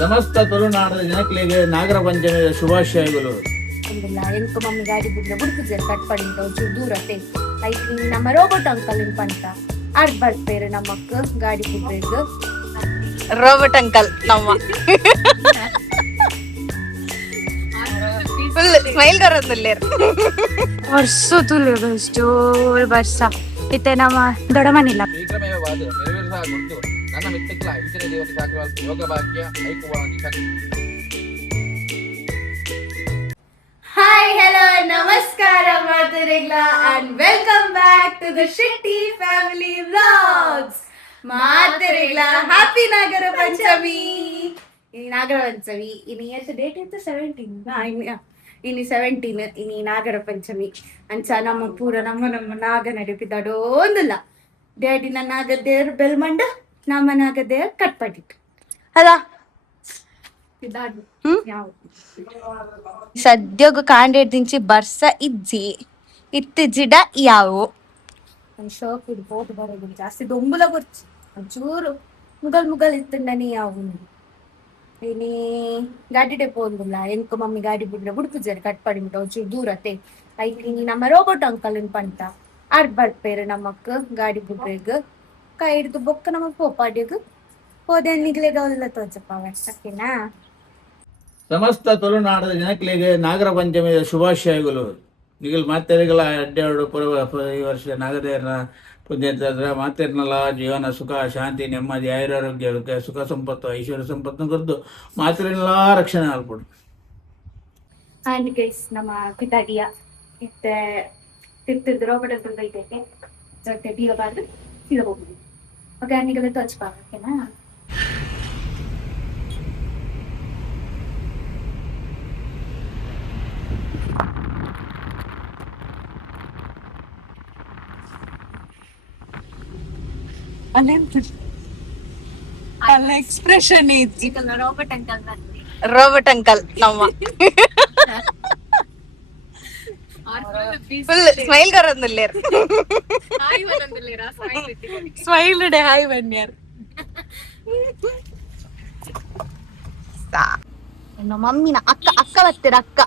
ಸಮಸ್ತ ತುಳುನಾಡಿನ ಜನಕ್ಕೆ ನಾಗರ ಪಂಚಮಿಯ ಶುಭಾಶಯಗಳು. alhamdulillah enko mummy ಗಾಡಿ ಬಿಡ್ಲೆ ಬುಡ್ಪುಜೆ ಕಟ್ ಪಡಿಂಟ ಒಂಚೂರು ದೂರತೆ ಐತಿ ನಮ್ಮ ರೋಬೋಟ್ ಅಂಕಲ್ ಪಂತ ಆಡ್ ಬರ್ಪೇರು ನಮ್ಮಕ್ಕ ಗಾಡಿ ಬಿಡ್ಬೇಕು ರೋಬೋಟ್ ಅಂಕಲ್ ನಮ್ಮ ಫುಲ್ ಸ್ಮೈಲ್ ಕರೋದಿಲ್ಲ ವರ್ಷ ತುಳು ಜೋರ್ ವರ್ಷ ಇತ್ತೆ ನಮ್ಮ ದೊಡ್ಡ ಮನಿಲ್ಲ ಶೀಘ್ರಮೇವಾದ ನೆರವೇರಿಸಗೊಂಡು ನನ್ನ ಮಿತ್ರಗಳ ಇಂಚಿನ ದೇವತೆ ಸಾಕುವ ಯೋಗ ಭಾಗ್ಯ ಐಕ್ಯವಾಗಿ ಶಕ್ತಿ. ಹಾಯ್ ಹಲೋ ನಮಸ್ಕಾರ ಮಾತರಿಗ್ಲ and welcome back to the Shetty family vlogs. ಮಾತರಿಗ್ಲ ಹ್ಯಾಪಿ ನಾಗರ ಪಂಚಮಿ. ಇನಿ ನಾಗರ ಪಂಚಮಿ ಇನಿ ಎಷ್ಟು ಡೇಟ್ ಇತ್ತು 17 ಇನಿ 17 ಇನಿ ನಾಗರ ಪಂಚಮಿ ಅಂಚ ನಮ್ಮ ಪೂರ ನಮ್ಮ ನಾಗ ನಡಿಪಿದಾಡೋ ಒಂದಿಲ್ಲ ಡ್ಯಾಡಿನ ನಾಗ ದೇವ್ರ ಬೆಲ್ಮಂಡ ನಮ್ಮ ನಾಗ ದೇವ್ರ ಕಟ್ಪಟ್ಟಿತ್ತು ಅದ ಇದಾಡು ಯಾವ ಸದ್ಯೋಗ ಕಾಂಡೇಟ್ ದಿಂಚಿ ಬರ್ಸ ಇಜ್ಜಿ ಇತ್ತು ಜಿಡ ಯಾವು ಶೋಕ್ ಇದು ಫೋಟೋ ಬರೋದು ಜಾಸ್ತಿ ದೊಂಬುಲ ಗೊತ್ತು ಒಂಚೂರು ಮುಗಲ್ ಇತ್ತಂಡನಿ ಯಾವು ಇನಿ ಗಾಡಿ ಡೆಪೋ ಒಂದಿಲ್ಲ ಎಂಕ ಮಮ್ಮಿ ಗಾಡಿ ಬಿಡ್ರೆ ಬುಡ್ಪುಜಾರಿ ಕಟ್ ಪಡಿಬಿಟ್ಟು ಒಂಚೂರು ದೂರತೆ ಐತಿ ನಮ್ಮ ರೋಬೋಟ್ ಅಂಕಲ್ ಪಂತ ಆಡ್ ಬರ್ಪೇರು ನಮ್ಮಕ್ಕ ಗಾಡಿ ಬಿಡ್ಬೇಕು ಕೈ ಹಿಡಿದು ಬೊಕ್ಕ ನಮ್ಮ ಪೋಪಾಡಿಗೆ ಹೋದೆ ನಿಗ್ಲೆಗ ಒಲ್ಲ ತೋಚಪ್ಪ ಅಷ್ಟೇನಾ. ಸಮಸ್ತ ತುಳುನಾಡಿನ ಜನಕ್ಕೆ ನಾಗರ ಪಂಚಮಿಯ ಶುಭಾಶಯಗಳು. ನಿಗಲ್ ಮಾತೆರಿಗಳ ಅಡ್ಡೆರಡು ಈ ವರ್ಷ ನಾಗದೇವರನ ಪುಣ್ಯದ್ರ ಮಾತೆರ್ನಲ್ಲ ಜೀವನ ಸುಖ ಶಾಂತಿ ನೆಮ್ಮದಿ ಆಯುರಾರೋಗ್ಯ ಸುಖ ಸಂಪತ್ತು ಐಶ್ವರ್ಯ ಸಂಪತ್ತು ಕರೆದು ಮಾತೆರೆಲ್ಲ ರಕ್ಷಣೆ ಆಲ್ಪಡು. ಆ್ಯಂಡ್ ಗೈಸ್ ನಮ್ಮ ಪಿತಾಡಿಯ ಮತ್ತೆ ತಿರ್ತಿರ್ದು ರೋಬೋಟ್ ಅಂತ ಬೈತೈತೆ ಜೊತೆ ಬೀಗಬಾರ್ದು ಸೀದ ಹೋಗುದು ಓಕೆ ನಿಗಲ ತೋಚ್ಪಾ ಓಕೆನಾ. ಅಲ್ಲ ಎಕ್ಸ್ಪ್ರೆಷನ್ ಐತಿ ರೋಬೋಟ್ ಅಂಕಲ್ ರೋಬೋಟ್ ಅಂಕಲ್ ನಮ್ಮ ಫುಲ್ ಸ್ಮೈಲ್ ಕರೋದಿಲ್ಲ ಸ್ಮೈಲ್ ಡೆ ಹಾಯ್ ಬನ್ಯಾರ್ ನಮ್ಮ ಮಮ್ಮಿನ ಅಕ್ಕ ಬರ್ತೀರ ಅಕ್ಕ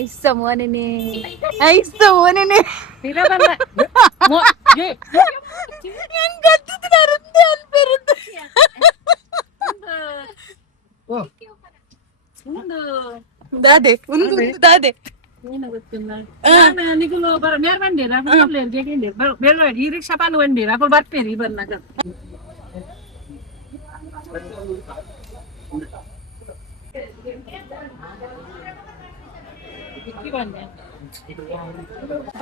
ಐಸ ಮೋನೆನೆ ದಾದೆ ದಾದೆ ಈ ರಿಕ್ಷಾ ಪಾಲು ಬಂದಿರ ಅಪ್ಪ ಬರ್ತೀರಿ ಬಂದಾಗ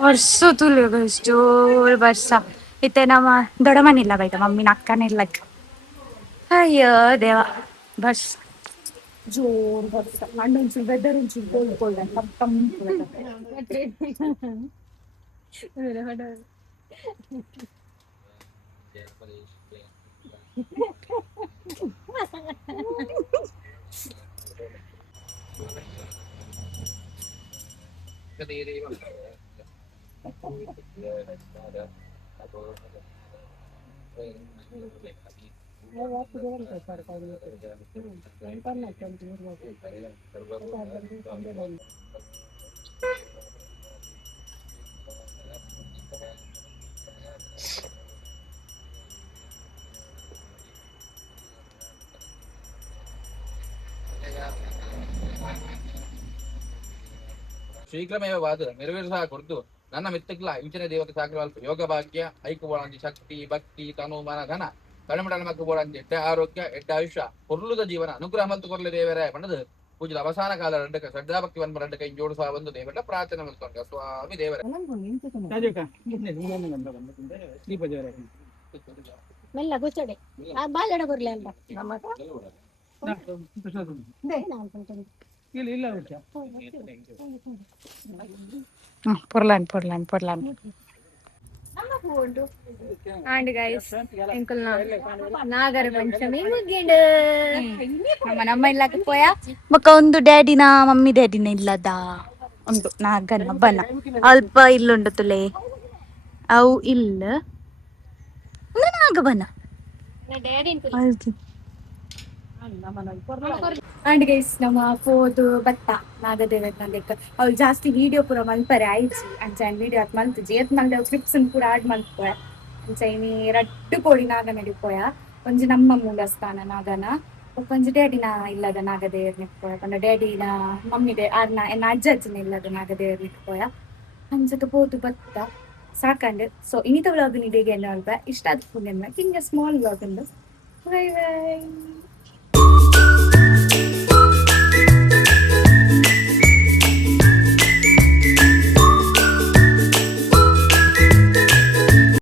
ವರ್ಷ ತುಳು ಜೋರ್ ವರ್ಷ ಇತ್ತೆ ನಮ್ಮ ದೊಡ್ಡ ಮನಿಲ್ಲ ಬೈತ ಮಮ್ಮಿನ ಅಕ್ಕನಿಲ್ಲ ಅಯ್ಯೋ ದೇವ ಬಸ್ ಜೋರ್ ವರ್ಷ ಮಣ್ಣೊಂಚು ವೆದರ್ ಒಂಚು ಕೋಲ್ಡ್ ಶೀಘ್ರಮೇವಾದ ನೆರವೇರಿಸಗೊಂಡು ನನ್ನ ಮಿತ್ರಗಳ ಇಂಚಿನ ದೇವತೆ ಸಾಕುವ ಯೋಗ ಭಾಗ್ಯ ಐಕ್ಯವಾಗಿ ಶಕ್ತಿ ಭಕ್ತಿ ತನು ಮನ ಧನ ಕಡಿಮೆ ಮಕ್ಕ ಬೋಡಂತೆ ಎಡ್ಡ ಆರೋಗ್ಯ ಎಡ್ಡ ಆಯುಷ್ಯ ಪೊರ್ಲುದ ಜೀವನ ಅನುಗ್ರಹ ಮತ್ತು ಕೊರಲೆ ದೇವರ ಪಣದು ಪೂಜದ ಅವಸಾನ ಕಾಲ ರಂಡಕ ಶ್ರದ್ಧಾಭಕ್ತಿ ವನ್ಮ ರಂಡ ಕೈ ಜೋಡಿಸುವ ಒಂದು ದೇವರ ಪ್ರಾರ್ಥನೆ ಮಾಡ್ಕೊಂಡ ಸ್ವಾಮಿ ದೇವರ ಮೆಲ್ಲ ಗೊಚ್ಚಡೆ ಬಾಲಡ ಬರ್ಲಿ ಅಲ್ಲ పొరలాన్ అండ్ గైస్ ఇంకల్ నాగర పంచమి ಮುಗಿಂಡು ನಮ್ಮ ಇಲ್ಲకపోయಾ ಮಕ್ಕ ಒಂದು ಡ್ಯಾಡಿನ ಮಮ್ಮಿ ಡ್ಯಾಡಿನ ಇಲ್ಲದ ಉಂಟು ನಾಗನ ಹಬ್ಬನ ಅಲ್ಪ ಇಲ್ಲುಂಡು ತುಲೆ ಅವು ಇಲ್ಲ ನಾಗ ಬನ ಅಂಡ್ ಗೈಸ್ ನಮ್ಮ ಪೋದು ಬತ್ತ ನಾಗದೇವತ್ ನಂದೆಕ್ ಅವ್ಳು ಜಾಸ್ತಿ ವಿಡಿಯೋ ಪೂರ ಮಲ್ಪರೆ ಆಯ್ಚಿ ಅಂಚ ವಿಡಿಯೋ ಅತ್ ಮಲ್ತು ಏತ್ ಮಲ್ದೆ ಕ್ಲಿಪ್ಸ್ ಪೂರ ಆಡ್ ಮಲ್ಪೋಯ ಅಂಚ ಇನಿ ರಡ್ಡು ಕೋಡಿ ನಾಗ ನಡಿಪೋಯ ಒಂಜಿ ನಮ್ಮ ಮೂಲಸ್ಥಾನ ನಾಗನ ಒಂಜಿ ಡ್ಯಾಡಿನ ಇಲ್ಲದ ನಾಗದೇವರ್ ನಿಕ್ಪೋಯ ಪಂಡ ಡ್ಯಾಡಿನ ಮಮ್ಮಿದೆ ಆರ್ನ ಎನ್ನ ಅಜ್ಜ ಅಜ್ಜಿನ ಇಲ್ಲದ ನಾಗದೇವರ್ ನಿಕ್ಪೋಯ ಅಂಚದ ಪೋದು ಬತ್ತ ಸಾಕಂಡು ಸೊ ಇನಿತ ವ್ಲಾಗ್ ನಿಡೆಗೆ ಅಲ್ಪ ಇಷ್ಟ ಆದ್ ಪುಣ್ಯ ಹಿಂಗೆ ಸ್ಮಾಲ್ ವ್ಲಾಗ್ ಉಂಡು ಬೈ ಬೈ.